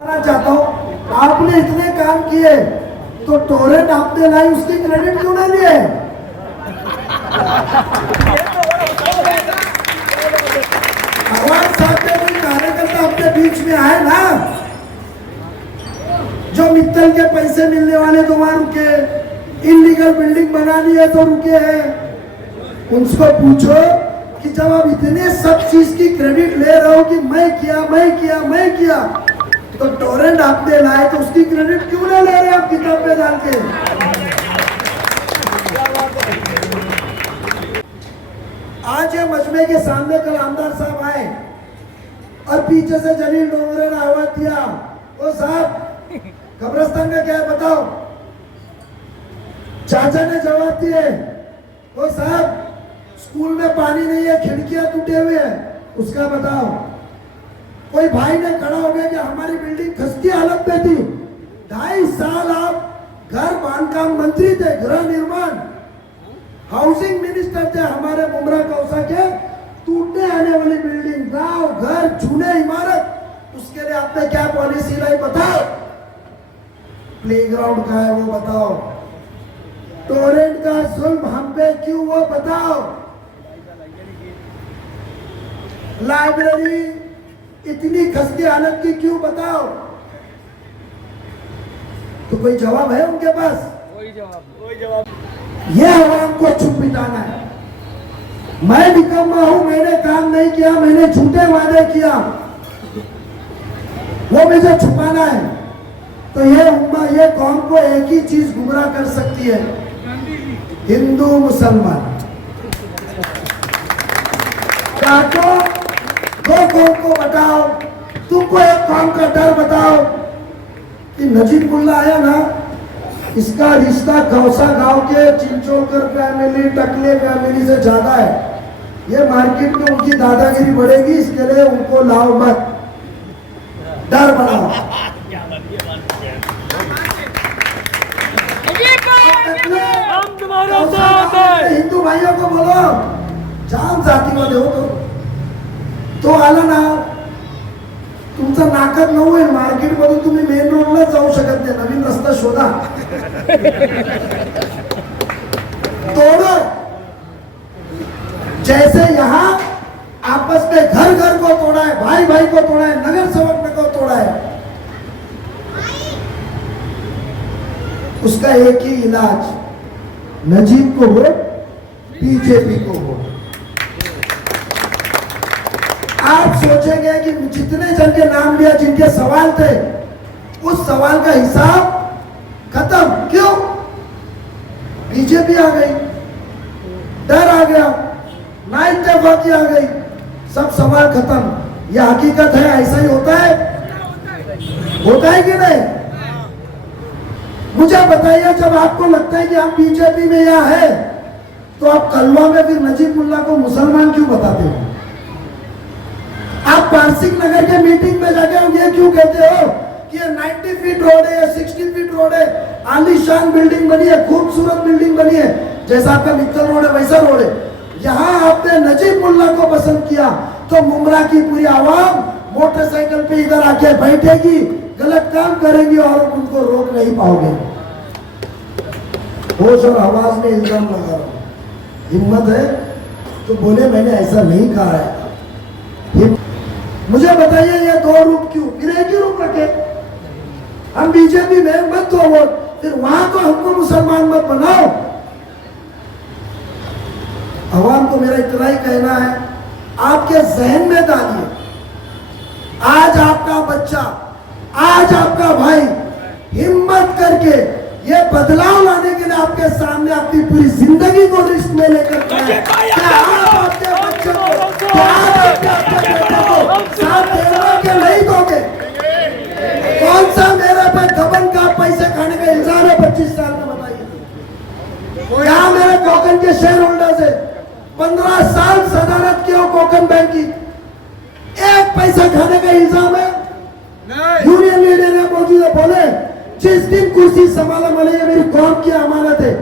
चाहता हूँ आपने इतने काम किए तो टोरेंट आपने लाई उसकी क्रेडिट क्यों नहीं लिए? आवाज साहब के कोई कार्यकर्ता अपने बीच में आए ना, जो मित्तल के पैसे मिलने वाले तो वहां रुके, इलीगल बिल्डिंग बनानी है तो रुके हैं, उनको पूछो कि जब आप इतने सब चीज की क्रेडिट ले रहे हो कि मैं किया तो टोरेंट आपने लाए तो उसकी क्रेडिट क्यों नहीं ले रहे आप किताब में डाल के? आज ये मजमे के सामने कल आमदार साहब आए और पीछे से जलील डोंगरे ने आवाज दिया, ओ साहब कब्रिस्तान का क्या है बताओ। चाचा ने जवाब दिए, ओ साहब स्कूल में पानी नहीं है, खिड़कियां टूटे हुए हैं, उसका बताओ। कोई भाई ने खड़ा हो गया कि हमारी बिल्डिंग खस्ती हालत में थी, 2.5 साल आप घर बांधकाम मंत्री थे, गृह निर्माण हाउसिंग मिनिस्टर थे हमारे मुमरा कौसा के, टूटने आने वाली बिल्डिंग, गांव घर चूने इमारत, उसके लिए आपने क्या पॉलिसी लाई बताओ। प्लेग्राउंड का है वो बताओ, टोरेंट का जुल्म हम पे क्यों वो बताओ, लाइब्रेरी इतनी खस्ती हालत की क्यों बताओ। तो कोई जवाब है उनके पास? कोई जवाब। ये आवाम को चुप बिठाना है। मैं निकम्मा हूं, मैंने काम नहीं किया, मैंने झूठे वादे किया, वो मुझे छुपाना है। तो ये उम्मा ये कौम को एक ही चीज गुमराह कर सकती है, हिंदू मुसलमान। काटो दो कौम को बताओ, तुमको एक कौम का डर बताओ कि नजीब मुल्ला आया ना, इसका रिश्ता कौसा गांव के चिंचोलकर फैमिली टकले फैमिली से ज्यादा है। ये मार्केट में उनकी दादागिरी बढ़ेगी, इसके लिए उनको लाओ मत, डर बढ़ाओ। हिंदू भाइयों को बोलो जाम जाती वाले हो तो आला ना, तुमचा नाकद न होईल, मार्केट मधून तुम्ही मेन रोडला जाऊ शकत नाही, नवीन रस्ता शोधा तोड़ो। जैसे यहाँ आपस में घर को तोड़ा है, भाई को तोड़ा है, नगर सेवक को तोड़ा है, उसका एक ही इलाज, नजीब को वोट, बीजेपी को वोट। आप सोचेंगे कि जितने जन के नाम लिया जिनके सवाल थे, उस सवाल का हिसाब खत्म। क्यों? बीजेपी आ गई, डर आ गया, ना इत्तेफाकी आ गई, सब सवाल खत्म। यह हकीकत है, ऐसा ही होता है कि नहीं? मुझे बताइए, जब आपको लगता है कि आप बीजेपी में या है, तो आप कलवा में फिर नजीब मुल्ला को मुसलमान क्यों बताते हो? आप पारसिक नगर के मीटिंग में जाके ये क्यों कहते हो कि ये 90 फीट रोड है या 60 फीट रोड है, आलीशान बिल्डिंग बनी है, खूबसूरत बिल्डिंग बनी है, जैसा आपका मित्तल रोड है वैसा रोड है। यहाँ आपने नजीब मुल्ला को पसंद किया तो मुमरा की पूरी आवाम मोटरसाइकिल पे इधर आके बैठेगी, गलत काम करेंगी और उनको रोक नहीं पाओगे। होश और आवाज में इल्जाम लगा रहा हूं, हिम्मत है तो बोले मैंने ऐसा नहीं कहा है। मुझे बताइए ये दो रूप क्यों, फिर एक ही रूप रखे, हम बीजेपी में मत दो वोट, फिर वहां तो हमको मुसलमान मत बनाओ। आवाम को मेरा इतना ही कहना है, आपके जहन में डालिए, आज आपका बच्चा, आज आपका भाई हिम्मत करके ये बदलाव लाने के लिए आपके सामने अपनी पूरी जिंदगी को रिस्क में लेकर खड़ा है। क्या आप अपने बच्चे को, क्या आप अपने बेटे को साथ देना के नहीं दोगे? कौन सा मेरे पे गबन का पैसे खाने का इल्जाम है 25 साल में, बताइए। क्या मेरे कोकन के शेयर होल्डर्स है, 15 साल सदारत की हो कोकन बैंक की, एक पैसा खाने का इल्जाम है? यूनियन लीडर ने मौजूद बोले, जिस दिन कुर्सी संभाला मैंने, ये मेरी कौम की अमानत है,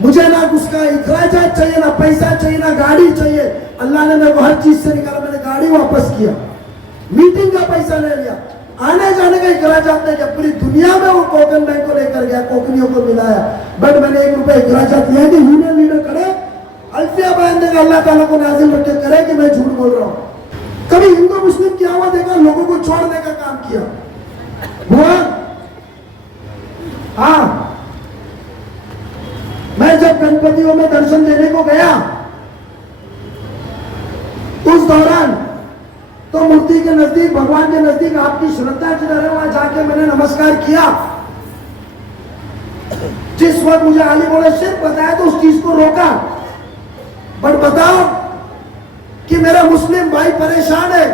मुझे ना उसका इखराजात चाहिए, ना पैसा चाहिए, ना गाड़ी चाहिए। अल्लाह ने मेरे को हर चीज से निकाला, मैंने गाड़ी वापस किया, मीटिंग का पैसा ले लिया, आने जाने का इखराजात नहीं किया, पूरी दुनिया में वो कोकन बैंक को लेकर गया, कोकनियों को मिलाया, बट मैंने 1 रुपए इखराजात दिया कि यूनियन लीडर खड़े अल्फिया बयान देगा, अल्लाह ताला को नाजिल रख के करे कि मैं झूठ बोल रहा हूँ। कभी हिंदू मुस्लिम की आवाज देगा, लोगों को छोड़ने का काम किया हुआ। हाँ, मैं जब गणपतियों में दर्शन देने को गया उस दौरान तो मूर्ति के नजदीक, भगवान के नजदीक आपकी श्रद्धा जिधर है वहां जाके मैंने नमस्कार किया। जिस वक्त मुझे आली बोले सिर्फ बताया तो उस चीज को रोका। बट बताओ कि मेरा मुस्लिम भाई परेशान है,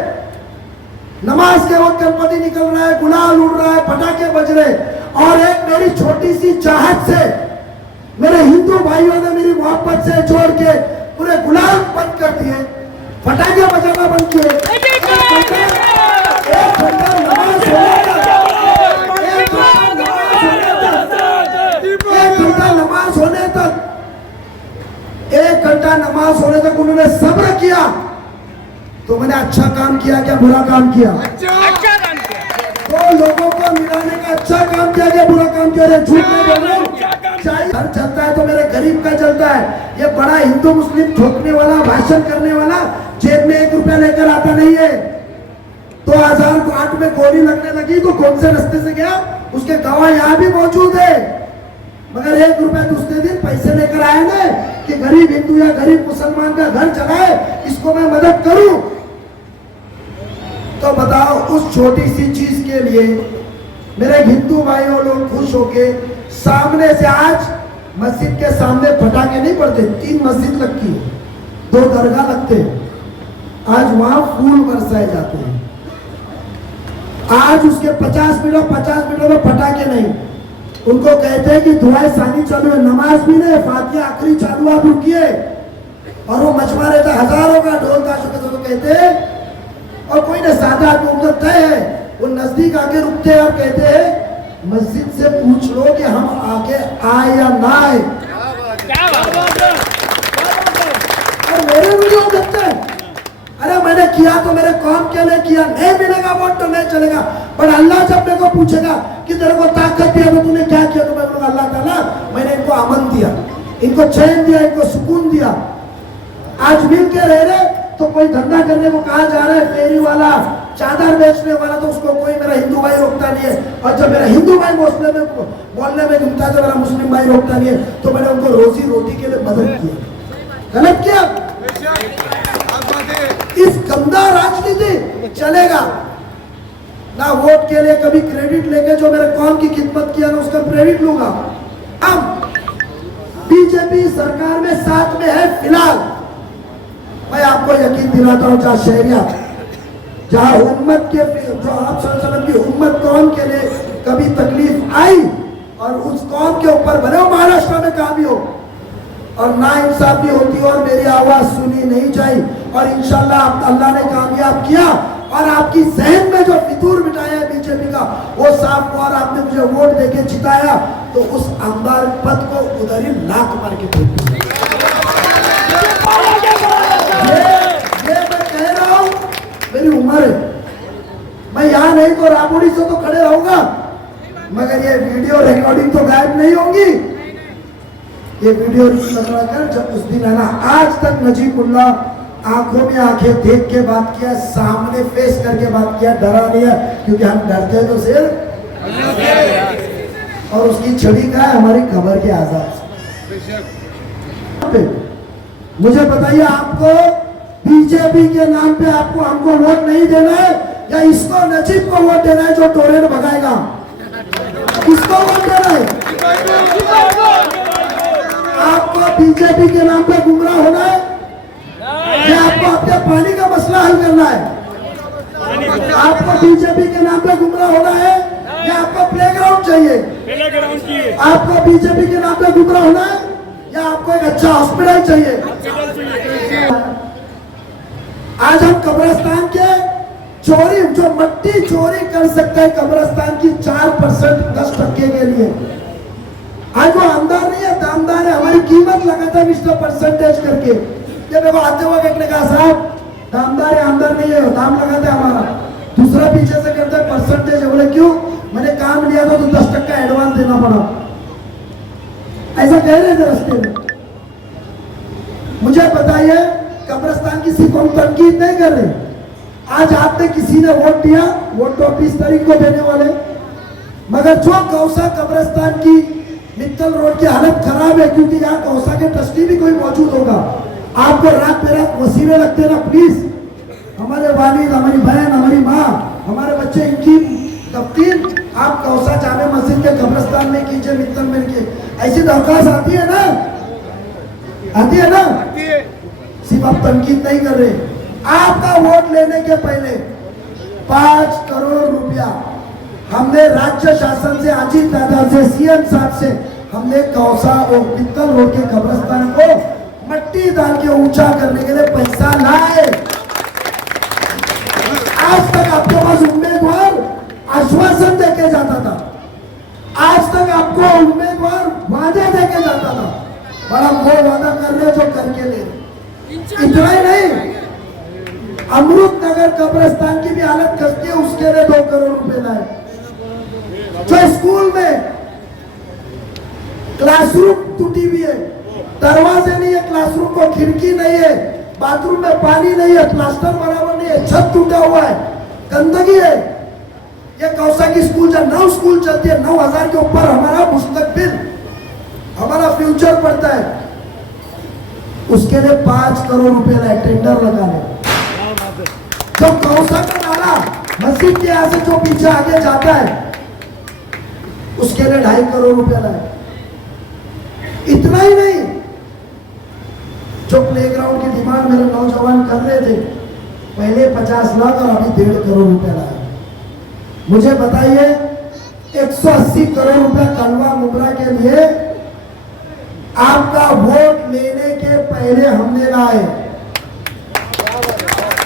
नमाज के वक्त गणपति निकल रहा है, गुलाल उड़ रहा है, पटाखे बज रहे, और एक मेरी छोटी सी चाहत से मेरे हिंदू भाइयों ने मेरी मोहब्बत से जोड़ के पूरे गुलाल बंद कर दिए, पटाखे बजाना बंद किए। एक घंटा नमाज होने तक, एक घंटा नमाज होने तक, एक घंटा नमाज होने तक उन्होंने सब्र किया। तो मैंने अच्छा काम किया क्या बुरा काम किया? अच्छा काम किया। तो लोगों को मिलाने का अच्छा काम किया क्या बुरा काम किया? झूठ नहीं बोल रहा हूं। घर चलता है तो मेरे गरीब का चलता है। ये बड़ा हिंदू मुस्लिम ठोकने वाला, भाषण करने वाला जेब में 1 रुपया लेकर आता नहीं है। 2008 में गोली लगने लगी तो कौन से रास्ते से गया, उसके गवाह यहाँ भी मौजूद है। मगर 1 रुपया दूसरे दिन पैसे लेकर आए ना कि गरीब हिंदू या गरीब मुसलमान का घर चलाए, इसको मैं मदद करूं। तो बताओ, उस छोटी सी चीज के लिए मेरे हिंदू भाइयों लोग खुश होके सामने से, आज मस्जिद के सामने पटाखे नहीं पड़ते, 3 मस्जिद लगती है, 2 दरगाह लगते हैं, आज वहां फूल बरसाए जाते हैं। आज उसके 50 मिनट में पटाखे नहीं, उनको कहते हैं कि दुआएं सानी चालू है, नमाज भी नहीं, फातिहा आखिरी चालू, आप रुकिए। और वो मचवा रहता है हजारों का ढोल ताशों के, तो कहते हैं, और कोई ना सादा आदमी तय है, वो नजदीक आके रुकते हैं और कहते हैं मस्जिद से पूछ लो कि हम आगे आए या ना आए। और मेरे वीडियो देखते हैं, अरे मैंने किया तो मेरे कौम के लिए किया, नहीं मिलेगा वोट तो नहीं चलेगा। पर अल्लाह जब मेरे को पूछेगा कि तेरे को ताकत दिया तो तूने क्या किया, तो मैं बोलूंगा अल्लाह ताला मैंने इनको अमन दिया, इनको चैन दिया, इनको सुकून दिया। आज मिल के रह रहे तो कोई धंधा करने को कहा जा रहा है, फेरी वाला, चादर बेचने वाला, तो उसको कोई मेरा हिंदू भाई रोकता नहीं है। और जब मेरा हिंदू भाई बोलने में घूमता है तो मेरा मुस्लिम भाई रोकता नहीं है। तो मैंने उनको रोजी रोटी के लिए मदद किया, गलत किया। इस गंदा राजनीति चलेगा ना। वोट के लिए कभी क्रेडिट लेके जो मेरे कौम की खिदमत किया ना उसका क्रेडिट लूंगा। अब बीजेपी सरकार में साथ में है फिलहाल। मैं आपको यकीन दिलाता हूं, जहाँ शहरिया, जहाँ उम्मत के, जो आप सल्लल्लाहु की उम्मत कौम के लिए कभी तकलीफ आई और उस कौम के ऊपर भले हो महाराष्ट्र में कहा भी हो और ना इंसाफी होती और मेरी आवाज सुनी नहीं जाए, और इंशाल्लाह अल्लाह ने कामयाब किया और आपकी जहन में जो फितूर बिठाया है बीजेपी का वो साफ हुआ और आपने मुझे वोट देके जिताया, तो उस आमदार पद को उधर ही लात मार के फेंक दिया। ये मैं कह रहा हूं, मेरी उम्र है, मैं यहाँ नहीं तो राबुड़ी से तो खड़े रहूंगा, मगर ये वीडियो रिकॉर्डिंग तो गायब नहीं होंगी। ये वीडियो कर जब उस दिन है ना, आज तक नजीबुल्ला आंखों में आंखें देख के बात किया, सामने फेस करके बात किया, डरा नहीं है, क्योंकि हम डरते हैं तो सिर और उसकी छड़ी का है हमारी खबर के आजाद। मुझे बताइए, आपको बीजेपी के नाम पे आपको हमको वोट नहीं देना है या इसको नजीब को वोट देना है जो टोरेंट भगाएगा? किसको वोट देना है? आपको बीजेपी के नाम पे गुमराह होना है या आपको अपने पानी का मसला हल करना है? आपको बीजेपी के नाम पे गुमराह होना है या आपको प्लेग्राउंड चाहिए? आपको बीजेपी के नाम पे गुमराह होना है या आपको एक अच्छा हॉस्पिटल चाहिए? आज हम कब्रिस्तान के चोरी, जो मट्टी चोरी कर सकता है कब्रिस्तान की 4% 10% के लिए, आज वो आमदार नहीं है, दामदार है। हमारी कीमत लगाता है मिस्टर परसेंटेज करके। ये मेरे को आते हुए कहने कहा, साहब दामदार है, आमदार नहीं है, दाम लगाते हमारा। दूसरा पीछे से कहते हैं परसेंटेज है, बोले क्यों, मैंने काम लिया था तो 10% एडवांस देना पड़ा, ऐसा कह रहे थे रास्ते में। मुझे बताइए, कब्रिस्तान की सिर्फ हम तनकीद नहीं कर रहे। आज आपने किसी ने वोट दिया, वोट तो 20 तारीख को देने वाले, मगर जो कौसा कब्रिस्तान की मित्तल रोड की हालत खराब है, क्योंकि यहाँ कौसा के ट्रस्टी भी कोई मौजूद होगा, आपको रात बेरात वसीले लगते ना, प्लीज हमारे वालिद, हमारी बहन, हमारी माँ, हमारे बच्चे, इनकी तफ्तीर आप कौसा जामे मस्जिद के कब्रिस्तान में कीजिए, मित्तल में कीजिए। ऐसी दरख्वास्त आती है ना, आती है ना, सिर्फ आप तनकीद नहीं कर रहे। आपका वोट लेने के पहले 5 करोड़ रुपया हमने राज्य शासन से, अजीत दादा से, सीएम साहब से, हमने कौसा और मित्तल रोड के कब्रिस्तान को मट्टी डाल के ऊंचा करने के लिए पैसा लाए। आज तक आपके पास उम्मीदवार आश्वासन देके जाता था, आज तक आपको उम्मीदवार वादे देके जाता था, पर हम वो वादा कर रहे जो करके ले रहे। इतना ही नहीं, अमृत नगर कब्रिस्तान की भी हालत खस्ती है, उसके लिए 2 करोड़ रुपए लाए। जो स्कूल में क्लासरूम टूटी हुई है, दरवाजे नहीं है क्लासरूम को, खिड़की नहीं है, बाथरूम में पानी नहीं है, प्लास्टर बराबर नहीं है, छत टूटा हुआ है, गंदगी है। ये कौसा की स्कूल जब 9 स्कूल चलती है, 9,000 के ऊपर हमारा मुस्तकबिल, हमारा फ्यूचर पड़ता है, उसके लिए 5 करोड़ रुपए लाए, टेंडर लगाने। जो कौसा का नाला मस्जिद के यहाँ से जो पीछे आगे जाता है, उसके लिए 2.5 करोड़ रुपया लाए। इतना ही नहीं, जो प्लेग्राउंड की डिमांड मेरे नौजवान कर रहे थे, पहले 50 लाख और अभी 1.5 करोड़ रुपया लाए। मुझे बताइए, 180 करोड़ रुपया कलवा मुबरा के लिए आपका वोट लेने के पहले हमने लाए।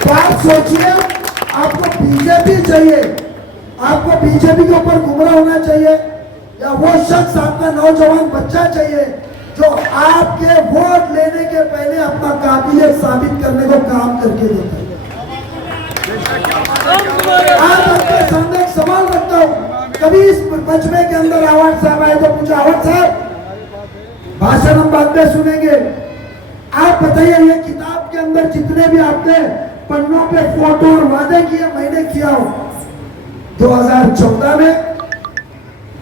बात सोचिए, आपको बीजेपी चाहिए, आपको बीजेपी के ऊपर गुमराह होना चाहिए, या वो शख्स आपका नौजवान बच्चा चाहिए जो आपके वोट लेने के पहले अपना काबिलियत साबित करने को काम करके देता है। आज आपके सामने एक सवाल रखता हूँ, कभी इस मजमे के अंदर आवाज साहब आए तो पूछा, आवाज साहब भाषण हम बाद में सुनेंगे, आप बताइए ये किताब के अंदर जितने भी आपने पन्नों पे फोटो और वादे किए, मैंने किया हो 2014 में,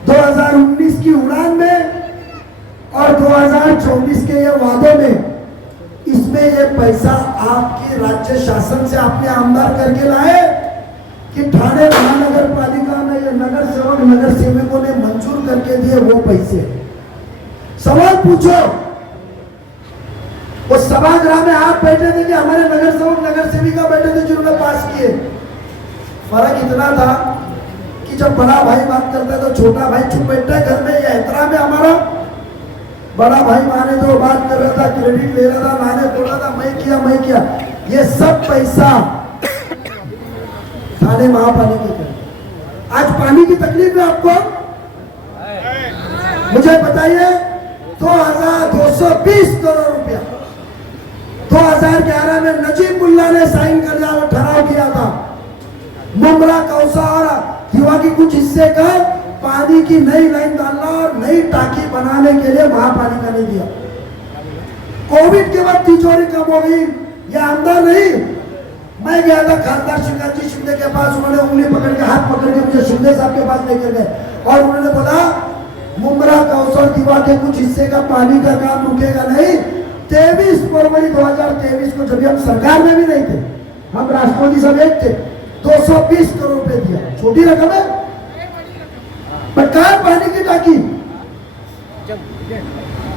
2019 की उड़ान में और 2024 के ये वादों में, इसमें ये पैसा आपके राज्य शासन से आपने आमदार करके लाए कि ठाणे महानगर पालिका में ये नगर सेवक नगर सेवकों ने मंजूर करके दिए वो पैसे? सवाल पूछो, वो सभागृह में आप बैठे थे कि हमारे नगर सेवक नगर सेविका बैठे थे जिन्होंने पास किए? फर्क इतना था कि जब बड़ा भाई बात करता है तो छोटा भाई चुप बैठता है घर में, यह एहतराम है हमारा। बड़ा भाई माने तो बात कर रहा था, क्रेडिट ले रहा था, माने बोल रहा था मैं किया। ये सब पैसा थाने महापालिका का। आज पानी की तकलीफ है आपको? मुझे बताइए, 2220 करोड़ रुपया 2011 में नजीब मुल्ला ने साइन कर दिया, ठहराव किया था। मुमरा कौसा और दीवा की कुछ हिस्से का पानी की नई लाइन डालना और नई टाकी बनाने के लिए महापालिका ने दिया। कोविड के बाद तिजोरी कम हो गई, ये आमदार नहीं। मैं गया था खासदार शिवकांत जी शिंदे के पास, उन्होंने उंगली पकड़ के हाथ पकड़ के मुझे शिंदे साहब के पास लेकर गए और उन्होंने बोला मुमरा कौसा और दीवा के कुछ हिस्से का पानी का काम रुकेगा नहीं। 23 फरवरी 2023 को, जब हम सरकार में भी नहीं थे, हम राष्ट्रपति साहब एक थे, 220 करोड़ रुपए दिया। छोटी रकम है, पर कहा पानी की टाकी?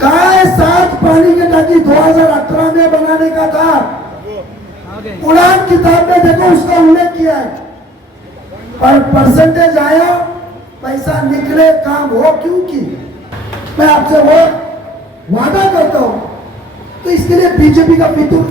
कहा है 7 पानी की टाकी 2018 में बनाने का था। उड़ान किताब में देखो उसका उल्लेख किया है, पर परसेंटेज आया, पैसा निकले, काम हो क्यों की? मैं आपसे वो वादा करता हूं, तो इसके लिए बीजेपी का फितूर